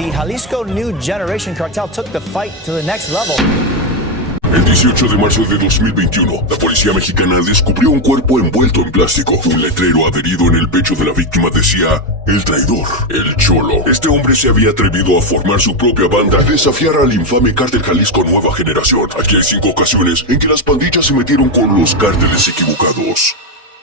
the Jalisco New Generation cartel took the fight to the next level. El 18 de marzo de 2021, la policía mexicana descubrió un cuerpo envuelto en plástico. Un letrero adherido en el pecho de la víctima decía: el traidor, el Cholo. Este hombre se había atrevido a formar su propia banda y desafiar al infame cártel Jalisco Nueva Generación. Aquí hay 5 ocasiones en que las pandillas se metieron con los cárteles equivocados.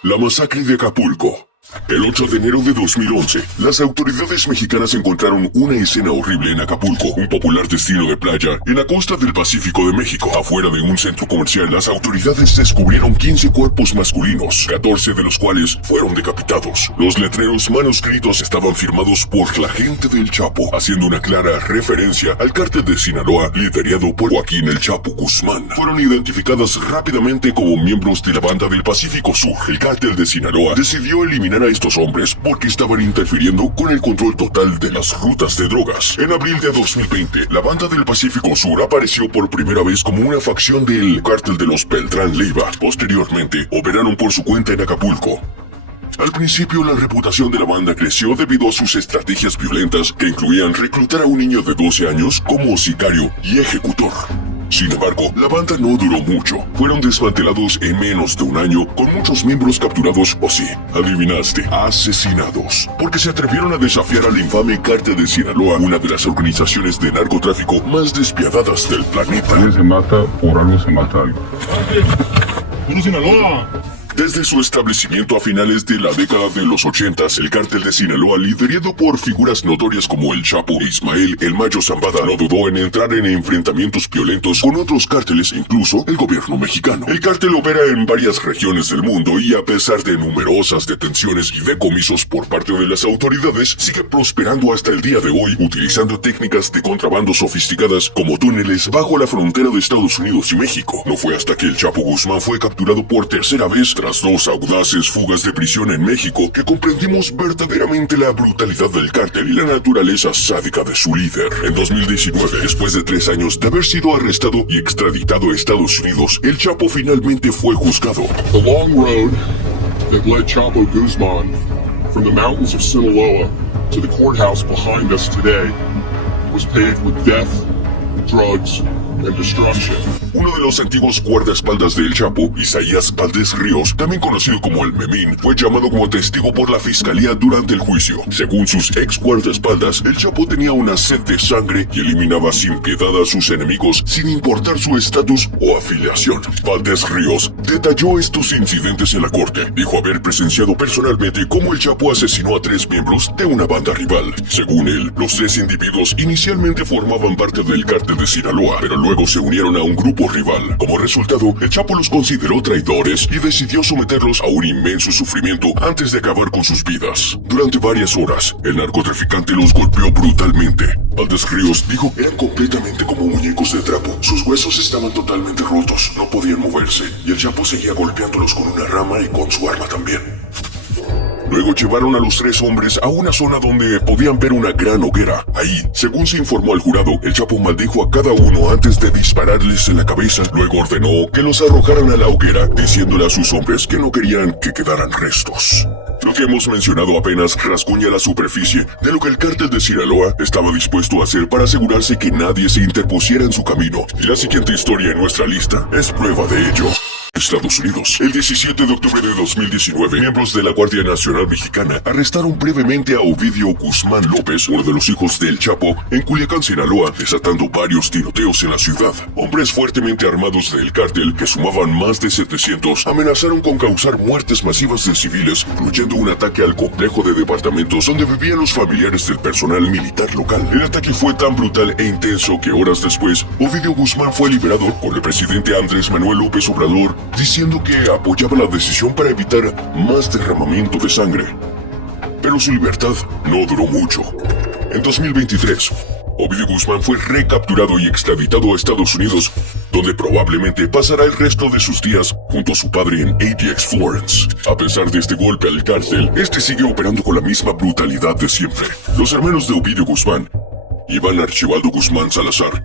La masacre de Acapulco. El 8 de enero de 2011, las autoridades mexicanas encontraron una escena horrible en Acapulco, un popular destino de playa en la costa del Pacífico de México. Afuera de un centro comercial, las autoridades descubrieron 15 cuerpos masculinos, 14 de los cuales fueron decapitados. Los letreros manuscritos estaban firmados por la gente del Chapo, haciendo una clara referencia al cártel de Sinaloa liderado por Joaquín El Chapo Guzmán. Fueron identificadas rápidamente como miembros de la banda del Pacífico Sur. El cártel de Sinaloa decidió eliminar a estos hombres porque estaban interfiriendo con el control total de las rutas de drogas. En abril de 2020, la banda del Pacífico Sur apareció por primera vez como una facción del cártel de los Beltrán Leiva. Posteriormente, operaron por su cuenta en Acapulco. Al principio, la reputación de la banda creció debido a sus estrategias violentas que incluían reclutar a un niño de 12 años como sicario y ejecutor. Sin embargo, la banda no duró mucho. Fueron desmantelados en menos de un año, con muchos miembros capturados, o sí, adivinaste, asesinados, porque se atrevieron a desafiar al infame cártel de Sinaloa, una de las organizaciones de narcotráfico más despiadadas del planeta. Alguien se mata, por algo se mata algo. ¡Puro Sinaloa! Desde su establecimiento a finales de la década de los 80s, el cártel de Sinaloa, liderado por figuras notorias como El Chapo e Ismael El Mayo Zambada, no dudó en entrar en enfrentamientos violentos con otros cárteles e incluso el gobierno mexicano. El cártel opera en varias regiones del mundo y, a pesar de numerosas detenciones y decomisos por parte de las autoridades, sigue prosperando hasta el día de hoy, utilizando técnicas de contrabando sofisticadas como túneles bajo la frontera de Estados Unidos y México. No fue hasta que El Chapo Guzmán fue capturado por tercera vez tras 2 audaces fugas de prisión en México que comprendimos verdaderamente la brutalidad del cártel y la naturaleza sádica de su líder. En 2019, después de 3 años de haber sido arrestado y extraditado a Estados Unidos, El Chapo finalmente fue juzgado. The long road that led Chapo Guzman from the mountains of Sinaloa to the courthouse behind us today was paved with death, drugs, and destruction. Uno de los antiguos guardaespaldas de El Chapo, Isaías Valdés Ríos, también conocido como el Memín, fue llamado como testigo por la fiscalía durante el juicio. Según sus ex guardaespaldas, El Chapo tenía una sed de sangre y eliminaba sin piedad a sus enemigos sin importar su estatus o afiliación. Valdés Ríos detalló estos incidentes en la corte. Dijo haber presenciado personalmente cómo El Chapo asesinó a 3 miembros de una banda rival. Según él, los 3 individuos inicialmente formaban parte del cártel de Sinaloa, pero luego se unieron a un grupo rival. Como resultado, El Chapo los consideró traidores y decidió someterlos a un inmenso sufrimiento antes de acabar con sus vidas. Durante varias horas, el narcotraficante los golpeó brutalmente. Valdés Ríos dijo que eran completamente como muñecos de trapo. Sus huesos estaban totalmente rotos, no podían moverse, y El Chapo seguía golpeándolos con una rama y con su arma también. Luego llevaron a los 3 hombres a una zona donde podían ver una gran hoguera. Ahí, según se informó al jurado, El Chapo maldijo a cada uno antes de dispararles en la cabeza. Luego ordenó que los arrojaran a la hoguera, diciéndole a sus hombres que no querían que quedaran restos. Lo que hemos mencionado apenas rasguña la superficie de lo que el cártel de Sinaloa estaba dispuesto a hacer para asegurarse que nadie se interpusiera en su camino. Y la siguiente historia en nuestra lista es prueba de ello. Estados Unidos. El 17 de octubre de 2019, miembros de la Guardia Nacional Mexicana arrestaron brevemente a Ovidio Guzmán López, uno de los hijos del Chapo, en Culiacán, Sinaloa, desatando varios tiroteos en la ciudad. Hombres fuertemente armados del cártel, que sumaban más de 700, amenazaron con causar muertes masivas de civiles, incluyendo un ataque al complejo de departamentos donde vivían los familiares del personal militar local. El ataque fue tan brutal e intenso que horas después, Ovidio Guzmán fue liberado con el presidente Andrés Manuel López Obrador diciendo que apoyaba la decisión para evitar más derramamiento de sangre. Pero su libertad no duró mucho. En 2023, Ovidio Guzmán fue recapturado y extraditado a Estados Unidos, donde probablemente pasará el resto de sus días junto a su padre en ATX Florence. A pesar de este golpe al cártel, este sigue operando con la misma brutalidad de siempre. Los hermanos de Ovidio Guzmán, Iván Archibaldo Guzmán Salazar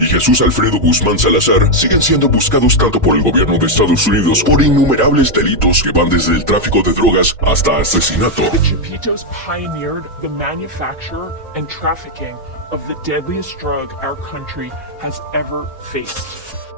y Jesús Alfredo Guzmán Salazar, siguen siendo buscados tanto por el gobierno de Estados Unidos por innumerables delitos que van desde el tráfico de drogas hasta asesinato. The Chapitos pioneered the manufacture and trafficking of the deadliest drug our country has ever faced.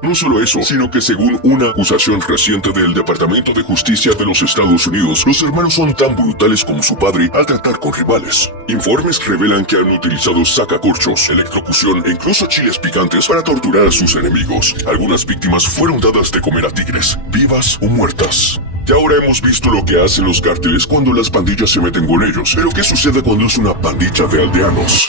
No solo eso, sino que según una acusación reciente del Departamento de Justicia de los Estados Unidos, los hermanos son tan brutales como su padre al tratar con rivales. Informes revelan que han utilizado sacacorchos, electrocución e incluso chiles picantes para torturar a sus enemigos. Algunas víctimas fueron dadas de comer a tigres, vivas o muertas. Y ahora hemos visto lo que hacen los cárteles cuando las pandillas se meten con ellos. Pero ¿qué sucede cuando es una pandilla de aldeanos?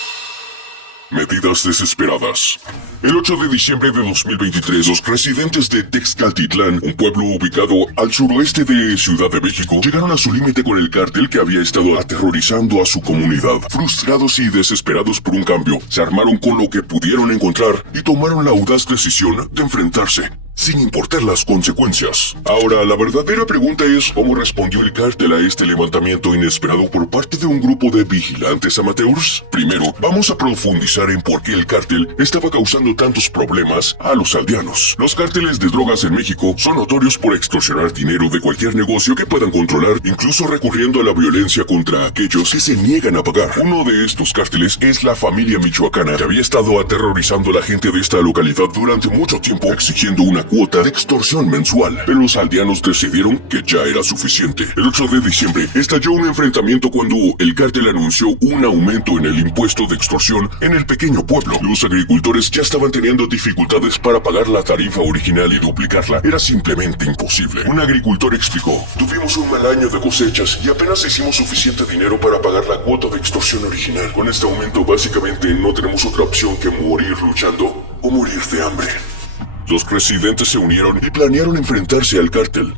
Medidas desesperadas. El 8 de diciembre de 2023, los residentes de Texcaltitlán, un pueblo ubicado al suroeste de Ciudad de México, llegaron a su límite con el cártel que había estado aterrorizando a su comunidad. Frustrados y desesperados por un cambio, se armaron con lo que pudieron encontrar y tomaron la audaz decisión de enfrentarse, sin importar las consecuencias. Ahora, la verdadera pregunta es ¿cómo respondió el cártel a este levantamiento inesperado por parte de un grupo de vigilantes amateurs? Primero, vamos a profundizar en por qué el cártel estaba causando tantos problemas a los aldeanos. Los cárteles de drogas en México son notorios por extorsionar dinero de cualquier negocio que puedan controlar, incluso recurriendo a la violencia contra aquellos que se niegan a pagar. Uno de estos cárteles es la familia michoacana, que había estado aterrorizando a la gente de esta localidad durante mucho tiempo, exigiendo una cuota de extorsión mensual, pero los aldeanos decidieron que ya era suficiente. El 8 de diciembre estalló un enfrentamiento cuando el cártel anunció un aumento en el impuesto de extorsión en el pequeño pueblo. Los agricultores ya estaban teniendo dificultades para pagar la tarifa original y duplicarla. Era simplemente imposible. Un agricultor explicó: tuvimos un mal año de cosechas y apenas hicimos suficiente dinero para pagar la cuota de extorsión original. Con este aumento básicamente no tenemos otra opción que morir luchando o morir de hambre. Los residentes se unieron y planearon enfrentarse al cártel.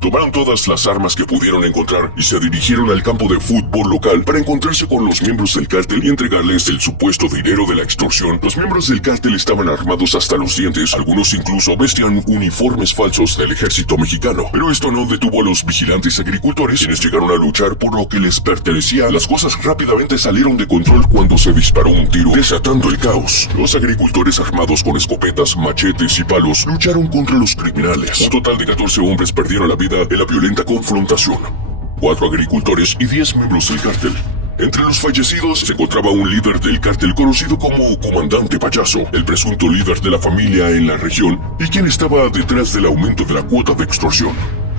Tomaron todas las armas que pudieron encontrar y se dirigieron al campo de fútbol local para encontrarse con los miembros del cártel y entregarles el supuesto dinero de la extorsión. Los miembros del cártel estaban armados hasta los dientes, algunos incluso vestían uniformes falsos del ejército mexicano. Pero esto no detuvo a los vigilantes agricultores, quienes llegaron a luchar por lo que les pertenecía. Las cosas rápidamente salieron de control cuando se disparó un tiro, desatando el caos. Los agricultores, armados con escopetas, machetes y palos, lucharon contra los criminales. Un total de 14 hombres perdieron la vida en la violenta confrontación. 4 agricultores y 10 miembros del cártel. Entre los fallecidos se encontraba un líder del cártel conocido como Comandante Payaso, el presunto líder de la familia en la región y quien estaba detrás del aumento de la cuota de extorsión.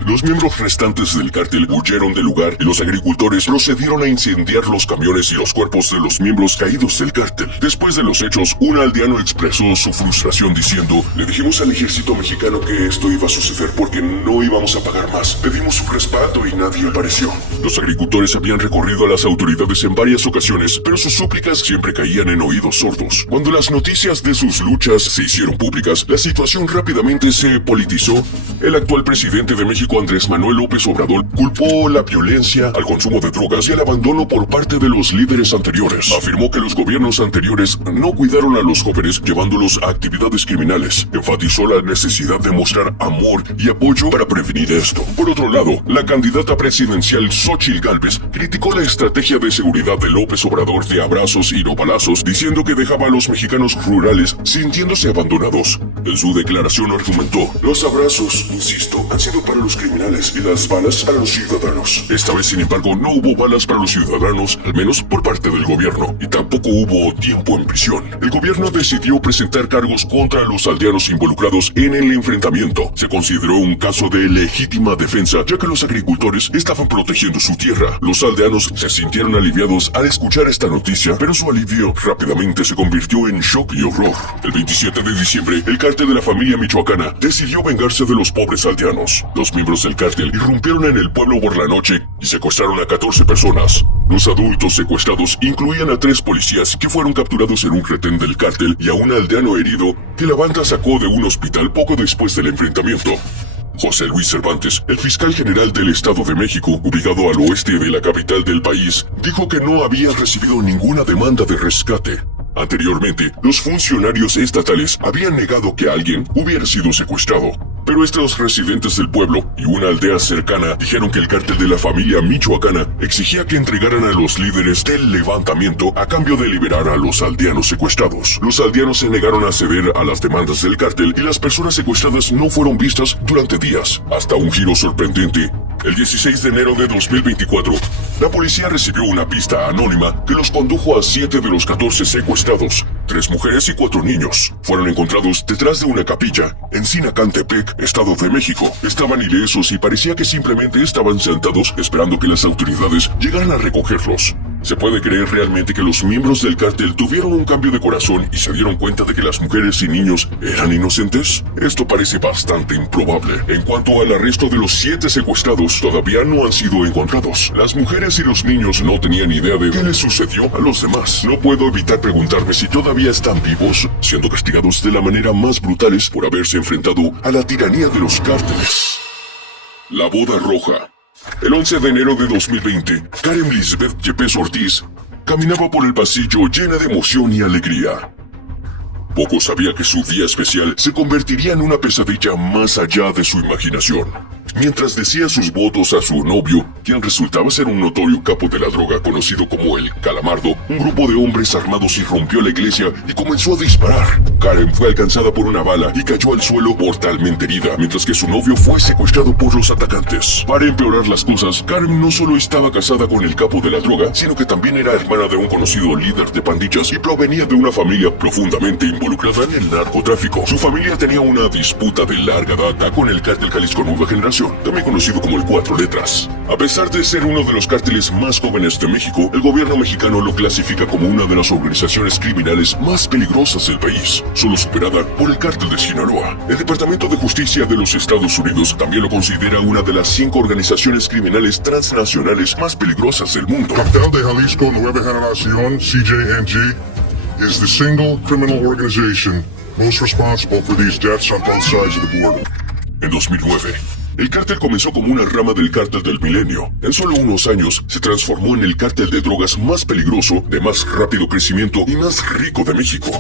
Los miembros restantes del cártel huyeron del lugar y los agricultores procedieron a incendiar los camiones y los cuerpos de los miembros caídos del cártel. Después de los hechos, un aldeano expresó su frustración diciendo: le dijimos al ejército mexicano que esto iba a suceder porque no íbamos a pagar más. Pedimos su respaldo y nadie apareció. Los agricultores habían recorrido a las autoridades en varias ocasiones, pero sus súplicas siempre caían en oídos sordos. Cuando las noticias de sus luchas se hicieron públicas, la situación rápidamente se politizó. El actual presidente de México, Andrés Manuel López Obrador, culpó la violencia, al consumo de drogas y al abandono por parte de los líderes anteriores. Afirmó que los gobiernos anteriores no cuidaron a los jóvenes, llevándolos a actividades criminales. Enfatizó la necesidad de mostrar amor y apoyo para prevenir esto. Por otro lado, la candidata presidencial Xóchitl Gálvez criticó la estrategia de seguridad de López Obrador de abrazos y no balazos, diciendo que dejaba a los mexicanos rurales sintiéndose abandonados. En su declaración argumentó: los abrazos, insisto, han sido para los criminales y las balas para los ciudadanos. Esta vez, sin embargo, no hubo balas para los ciudadanos, al menos por parte del gobierno, y tampoco hubo tiempo en prisión. El gobierno decidió presentar cargos contra los aldeanos involucrados en el enfrentamiento. Se consideró un caso de legítima defensa, ya que los agricultores estaban protegiendo su tierra. Los aldeanos se sintieron aliviados al escuchar esta noticia, pero su alivio rápidamente se convirtió en shock y horror. El 27 de diciembre, el cártel de la familia michoacana decidió vengarse de los pobres aldeanos. Los miembros del cártel irrumpieron en el pueblo por la noche y secuestraron a 14 personas. Los adultos secuestrados incluían a 3 policías que fueron capturados en un retén del cártel y a un aldeano herido que la banda sacó de un hospital poco después del enfrentamiento. José Luis Cervantes, el fiscal general del Estado de México, ubicado al oeste de la capital del país, dijo que no había recibido ninguna demanda de rescate. Anteriormente, los funcionarios estatales habían negado que alguien hubiera sido secuestrado, pero estos residentes del pueblo y una aldea cercana dijeron que el cártel de la familia michoacana exigía que entregaran a los líderes del levantamiento a cambio de liberar a los aldeanos secuestrados. Los aldeanos se negaron a ceder a las demandas del cártel y las personas secuestradas no fueron vistas durante días, hasta un giro sorprendente. El 16 de enero de 2024, La policía recibió una pista anónima que los condujo a 7 de los 14 secuestrados, 3 mujeres y 4 niños. Fueron encontrados detrás de una capilla en Sinacantepec, Estado de México. Estaban ilesos y parecía que simplemente estaban sentados esperando que las autoridades llegaran a recogerlos. ¿Se puede creer realmente que los miembros del cártel tuvieron un cambio de corazón y se dieron cuenta de que las mujeres y niños eran inocentes? Esto parece bastante improbable. En cuanto al arresto de los 7 secuestrados, todavía no han sido encontrados. Las mujeres y los niños no tenían idea de qué les sucedió a los demás. No puedo evitar preguntarme si todavía están vivos, siendo castigados de la manera más brutales por haberse enfrentado a la tiranía de los cárteles. La boda roja. El 11 de enero de 2020, Karen Lisbeth Yepes Ortiz caminaba por el pasillo llena de emoción y alegría. Poco sabía que su día especial se convertiría en una pesadilla más allá de su imaginación. Mientras decía sus votos a su novio, quien resultaba ser un notorio capo de la droga conocido como el Calamardo, un grupo de hombres armados irrumpió la iglesia y comenzó a disparar. Karen fue alcanzada por una bala y cayó al suelo mortalmente herida, mientras que su novio fue secuestrado por los atacantes. Para empeorar las cosas, Karen no solo estaba casada con el capo de la droga, sino que también era hermana de un conocido líder de pandillas y provenía de una familia profundamente involucrada en el narcotráfico. Su familia tenía una disputa de larga data con el cártel Jalisco Nueva Generación, también conocido como el Cuatro Letras. A pesar de ser uno de los cárteles más jóvenes de México, el gobierno mexicano lo clasifica como una de las organizaciones criminales más peligrosas del país, solo superada por el cártel de Sinaloa. El Departamento de Justicia de los Estados Unidos también lo considera una de las 5 organizaciones criminales transnacionales más peligrosas del mundo. Cartel de Jalisco Nueva Generación, CJNG, is the single criminal organization most responsible for these deaths on both sides of the border. En 2009, el cártel comenzó como una rama del cártel del milenio. En solo unos años, se transformó en el cártel de drogas más peligroso, de más rápido crecimiento y más rico de México.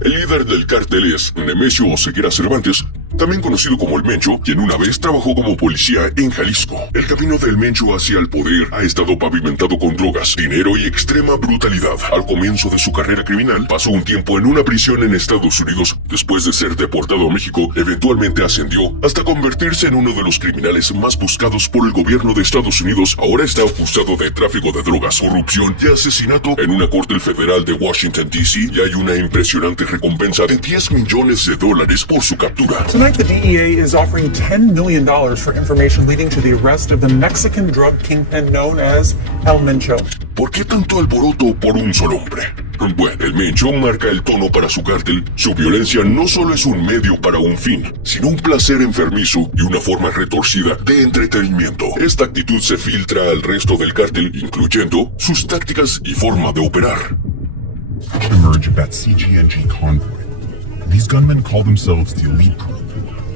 El líder del cártel es Nemesio Oseguera Cervantes, también conocido como el Mencho, quien una vez trabajó como policía en Jalisco. El camino del Mencho hacia el poder ha estado pavimentado con drogas, dinero y extrema brutalidad. Al comienzo de su carrera criminal, pasó un tiempo en una prisión en Estados Unidos. Después de ser deportado a México, eventualmente ascendió hasta convertirse en uno de los criminales más buscados por el gobierno de Estados Unidos. Ahora está acusado de tráfico de drogas, corrupción y asesinato en una corte federal de Washington, D.C. y hay una impresionante recompensa de $10 millones por su captura. Tonight, the DEA is offering $10 million for information leading to the arrest of the Mexican drug kingpin known as El Mencho. ¿Por qué tanto alboroto por un solo hombre? Bueno, el Mencho marca el tono para su cártel. Su violencia no solo es un medio para un fin, sino un placer enfermizo y una forma retorcida de entretenimiento. Esta actitud se filtra al resto del cártel, incluyendo sus tácticas y forma de operar. Emerge of that CGNG convoy. These gunmen call themselves the Elite Group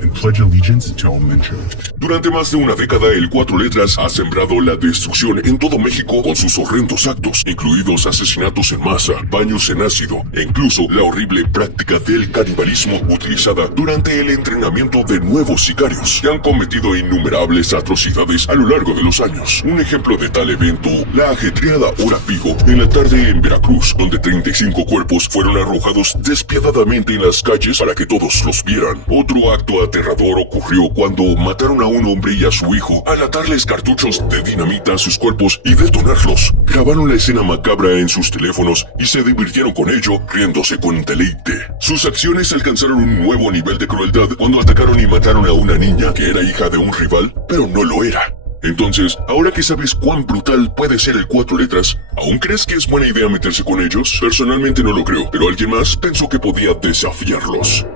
and pledge allegiance to El Mencho. Durante más de una década, el Cuatro Letras ha sembrado la destrucción en todo México con sus horrendos actos, incluidos asesinatos en masa, baños en ácido e incluso la horrible práctica del canibalismo utilizada durante el entrenamiento de nuevos sicarios, que han cometido innumerables atrocidades a lo largo de los años. Un ejemplo de tal evento, la ajetreada Hora Pico en la tarde en Veracruz, donde 35 cuerpos fueron arrojados despiadadamente en las calles para que todos los vieran. Otro acto aterrador ocurrió cuando mataron a un hombre y a su hijo al atarles cartuchos de dinamita a sus cuerpos y detonarlos. Grabaron la escena macabra en sus teléfonos y se divirtieron con ello, riéndose con deleite. Sus acciones alcanzaron un nuevo nivel de crueldad cuando atacaron y mataron a una niña que era hija de un rival, pero no lo era. Entonces, ahora que sabes cuán brutal puede ser el Cuatro Letras, ¿aún crees que es buena idea meterse con ellos? Personalmente no lo creo, pero alguien más pensó que podía desafiarlos.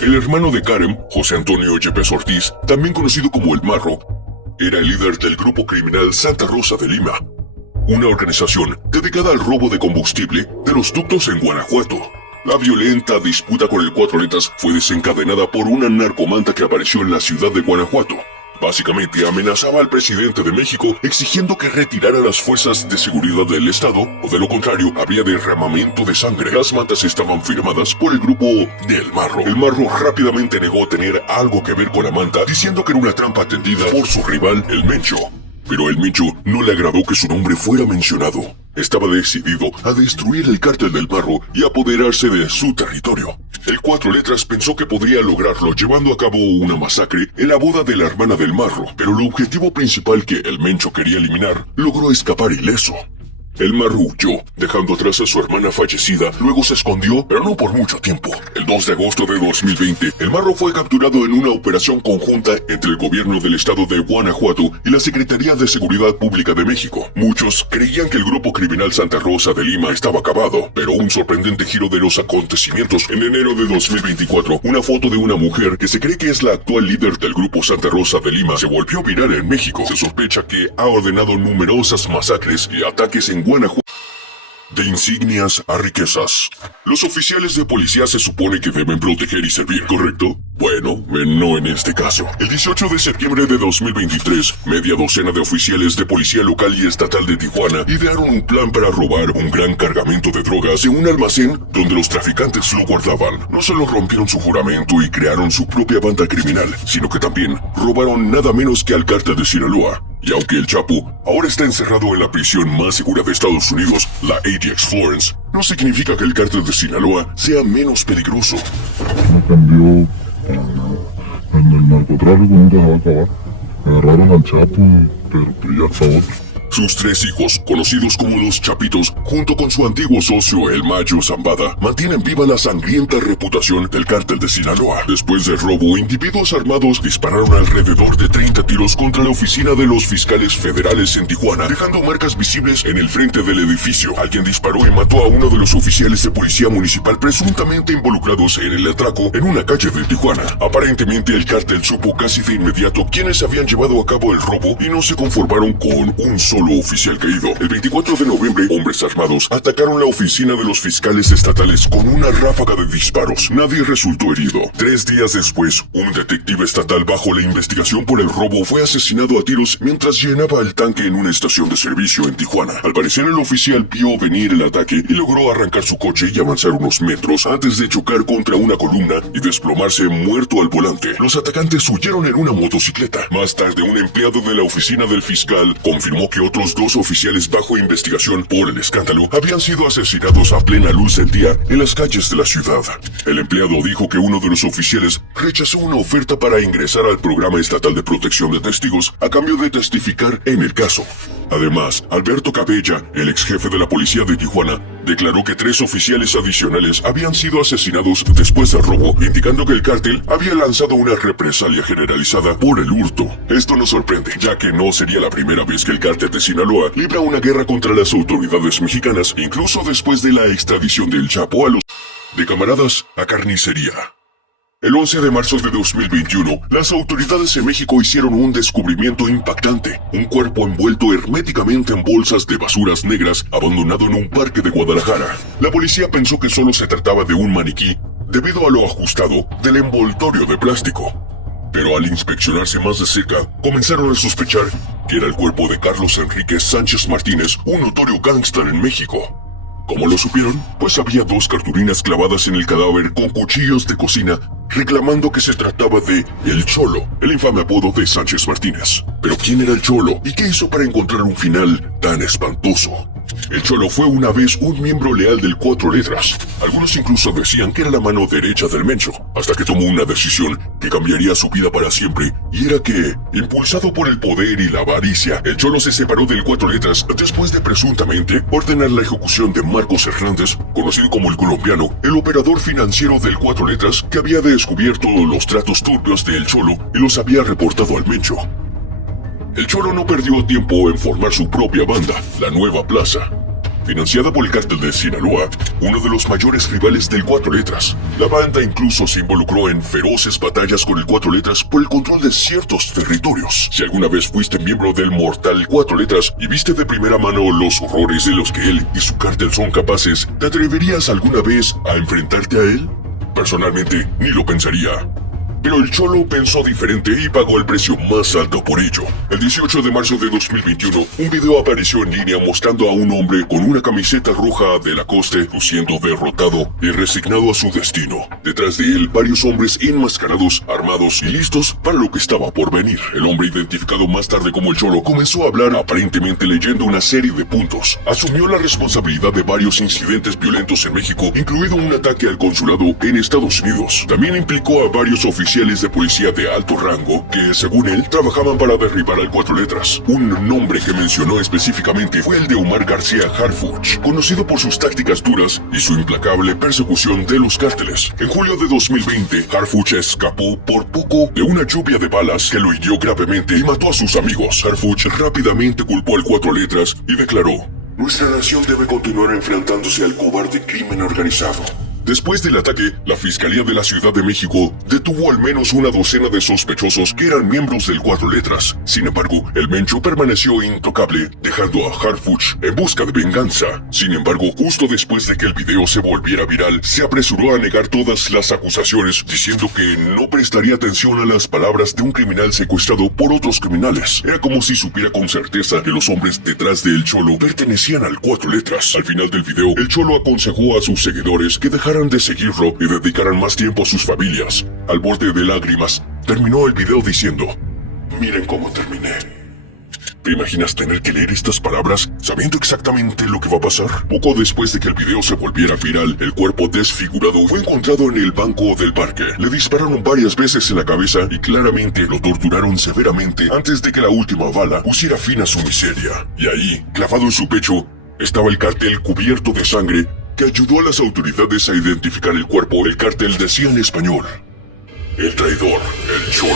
El hermano de Karen, José Antonio Yepes Ortiz, también conocido como El Marro, era el líder del grupo criminal Santa Rosa de Lima, una organización dedicada al robo de combustible de los ductos en Guanajuato. La violenta disputa con el Cuatro Letras fue desencadenada por una narcomanta que apareció en la ciudad de Guanajuato. Básicamente amenazaba al presidente de México exigiendo que retirara las fuerzas de seguridad del estado o de lo contrario habría derramamiento de sangre. Las mantas estaban firmadas por el grupo del Marro. El Marro rápidamente negó tener algo que ver con la manta, diciendo que era una trampa tendida por su rival, el Mencho. Pero el Mencho no le agradó que su nombre fuera mencionado. Estaba decidido a destruir el cártel del Marro y apoderarse de su territorio. El Cuatro Letras pensó que podría lograrlo llevando a cabo una masacre en la boda de la hermana del Marro, pero el objetivo principal que el Mencho quería eliminar logró escapar ileso. El Marro huyó, dejando atrás a su hermana fallecida, luego se escondió, pero no por mucho tiempo. El 2 de agosto de 2020, el Marro fue capturado en una operación conjunta entre el gobierno del estado de Guanajuato y la Secretaría de Seguridad Pública de México. Muchos creían que el grupo criminal Santa Rosa de Lima estaba acabado, pero un sorprendente giro de los acontecimientos en enero de 2024, una foto de una mujer que se cree que es la actual líder del grupo Santa Rosa de Lima se volvió viral en México. Se sospecha que ha ordenado numerosas masacres y ataques en Guanajuato. De insignias a riquezas. Los oficiales de policía se supone que deben proteger y servir, ¿correcto? Bueno, no en este caso. El 18 de septiembre de 2023, media docena de oficiales de policía local y estatal de Tijuana idearon un plan para robar un gran cargamento de drogas de un almacén donde los traficantes lo guardaban. No solo rompieron su juramento y crearon su propia banda criminal, sino que también robaron nada menos que al cártel de Sinaloa. Y aunque el Chapo ahora está encerrado en la prisión más segura de Estados Unidos, la ATX Florence, no significa que el cártel de Sinaloa sea menos peligroso. No cambió. En el narcotráfico nunca se va a acabar. Agarraron al Chapo, pero ya está otro. Sus tres hijos, conocidos como los Chapitos, junto con su antiguo socio el Mayo Zambada, mantienen viva la sangrienta reputación del cártel de Sinaloa. Después del robo, individuos armados dispararon alrededor de 30 tiros contra la oficina de los fiscales federales en Tijuana, dejando marcas visibles en el frente del edificio. Alguien disparó y mató a uno de los oficiales de policía municipal presuntamente involucrados en el atraco en una calle de Tijuana. Aparentemente el cártel supo casi de inmediato quiénes habían llevado a cabo el robo y no se conformaron con un solo oficial caído. El 24 de noviembre, hombres armados atacaron la oficina de los fiscales estatales con una ráfaga de disparos. Nadie resultó herido. 3 días después, un detective estatal bajo la investigación por el robo fue asesinado a tiros mientras llenaba el tanque en una estación de servicio en Tijuana. Al parecer, el oficial vio venir el ataque y logró arrancar su coche y avanzar unos metros antes de chocar contra una columna y desplomarse muerto al volante. Los atacantes huyeron en una motocicleta. Más tarde, un empleado de la oficina del fiscal confirmó que otros 2 oficiales bajo investigación por el escándalo habían sido asesinados a plena luz del día en las calles de la ciudad. El empleado dijo que uno de los oficiales rechazó una oferta para ingresar al programa estatal de protección de testigos a cambio de testificar en el caso. Además, Alberto Cabella, el ex jefe de la policía de Tijuana, declaró que 3 oficiales adicionales habían sido asesinados después del robo, indicando que el cártel había lanzado una represalia generalizada por el hurto. Esto nos sorprende, ya que no sería la primera vez que el cártel de Sinaloa libra una guerra contra las autoridades mexicanas, incluso después de la extradición del Chapo a los... De camaradas a carnicería. El 11 de marzo de 2021, las autoridades en México hicieron un descubrimiento impactante. Un cuerpo envuelto herméticamente en bolsas de basuras negras abandonado en un parque de Guadalajara. La policía pensó que solo se trataba de un maniquí debido a lo ajustado del envoltorio de plástico. Pero al inspeccionarse más de cerca, comenzaron a sospechar que era el cuerpo de Carlos Enrique Sánchez Martínez, un notorio gángster en México. ¿Cómo lo supieron? Pues había 2 cartulinas clavadas en el cadáver con cuchillos de cocina, reclamando que se trataba de El Cholo, el infame apodo de Sánchez Martínez. Pero ¿quién era el Cholo y qué hizo para encontrar un final tan espantoso? El Cholo fue una vez un miembro leal del Cuatro Letras. Algunos incluso decían que era la mano derecha del Mencho, hasta que tomó una decisión que cambiaría su vida para siempre, y era que, impulsado por el poder y la avaricia, el Cholo se separó del Cuatro Letras después de presuntamente ordenar la ejecución de Marcos Hernández, conocido como el colombiano, el operador financiero del Cuatro Letras que había descubierto los tratos turbios de El Cholo y los había reportado al Mencho. El Cholo no perdió tiempo en formar su propia banda, la Nueva Plaza. Financiada por el cártel de Sinaloa, uno de los mayores rivales del Cuatro Letras, la banda incluso se involucró en feroces batallas con el Cuatro Letras por el control de ciertos territorios. Si alguna vez fuiste miembro del mortal Cuatro Letras y viste de primera mano los horrores de los que él y su cártel son capaces, ¿te atreverías alguna vez a enfrentarte a él? Personalmente, ni lo pensaría. Pero el Cholo pensó diferente y pagó el precio más alto por ello. El 18 de marzo de 2021, un video apareció en línea mostrando a un hombre con una camiseta roja de Lacoste, luciendo derrotado y resignado a su destino. Detrás de él, varios hombres enmascarados, armados y listos para lo que estaba por venir. El hombre, identificado más tarde como el Cholo, comenzó a hablar aparentemente leyendo una serie de puntos. Asumió la responsabilidad de varios incidentes violentos en México, incluido un ataque al consulado en Estados Unidos. También implicó a varios oficiales de policía de alto rango que, según él, trabajaban para derribar al Cuatro Letras. Un nombre que mencionó específicamente fue el de Omar García Harfuch, conocido por sus tácticas duras y su implacable persecución de los cárteles. En julio de 2020, Harfuch escapó por poco de una lluvia de balas que lo hirió gravemente y mató a sus amigos. Harfuch rápidamente culpó al Cuatro Letras y declaró: "Nuestra nación debe continuar enfrentándose al cobarde crimen organizado". Después del ataque, la Fiscalía de la Ciudad de México detuvo al menos una docena de sospechosos que eran miembros del Cuatro Letras. Sin embargo, el Mencho permaneció intocable, dejando a Harfuch en busca de venganza. Sin embargo, justo después de que el video se volviera viral, se apresuró a negar todas las acusaciones, diciendo que no prestaría atención a las palabras de un criminal secuestrado por otros criminales. Era como si supiera con certeza que los hombres detrás del Cholo pertenecían al Cuatro Letras. Al final del video, el Cholo aconsejó a sus seguidores que dejaran de seguirlo y dedicaran más tiempo a sus familias. Al borde de lágrimas, terminó el video diciendo: "Miren cómo terminé". ¿Te imaginas tener que leer estas palabras sabiendo exactamente lo que va a pasar? Poco después de que el video se volviera viral, el cuerpo desfigurado fue encontrado en el banco del parque. Le dispararon varias veces en la cabeza y claramente lo torturaron severamente antes de que la última bala pusiera fin a su miseria. Y ahí, clavado en su pecho, estaba el cartel cubierto de sangre que ayudó a las autoridades a identificar el cuerpo. El cartel decía en español: "El traidor, el Cholo".